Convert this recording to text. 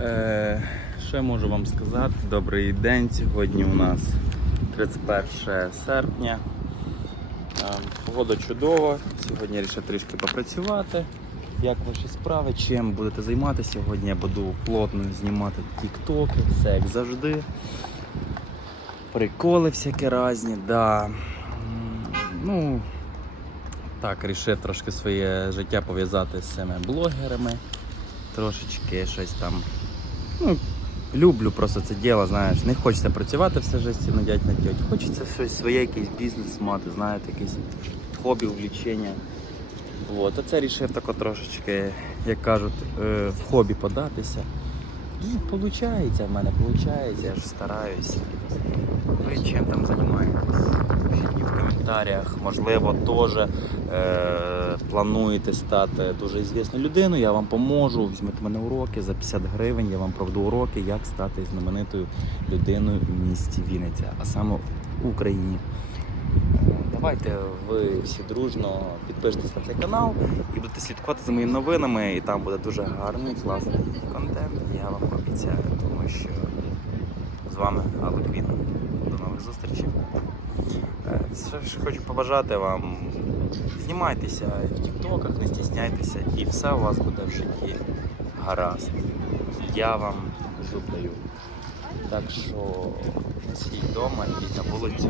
Е, що я можу вам сказати? Добрий день. Сьогодні у нас 31 серпня. Е, погода чудова. Сьогодні я вирішив трішки попрацювати. Як ваші справи? Чим будете займатися сьогодні? Я буду плотно знімати тіктоки, все як завжди. Приколи всякі різні, да. Ну, так, рішив трошки своє життя пов'язати з цими блогерами. Трошечки щось там. Ну, люблю просто це діло, знаєш. Не хочеться працювати все життя на дядь на тьоть. Хочеться щось своє, якийсь бізнес мати, знаєте, якесь хобі, увлічення. От, оце рішив тако трошечки, як кажуть, е, в хобі податися. І виходить в мене, виходить, я ж стараюся. Ви чим там займаєтесь? Пишіть мені в коментарях. Можливо, теж е, плануєте стати дуже звісною людиною, я вам поможу. Візьмете мене уроки за 50 гривень, я вам проведу уроки, як стати знаменитою людиною в місті Вінниця, а саме в Україні. Е, Давайте ви всі дружно підпишитесь на цей канал і будете слідкувати за моїми новинами, і там буде дуже гарний, класний контент. Я вам обіцяю, тому що з вами Алла Квін. Нових зустрічей. Е, Все ж хочу побажати вам. Знімайтеся в тіктоках, не стісняйтеся, і все у вас буде в житті гаразд. Я вам зуб даю. Так що сидіть вдома, і на вулицю.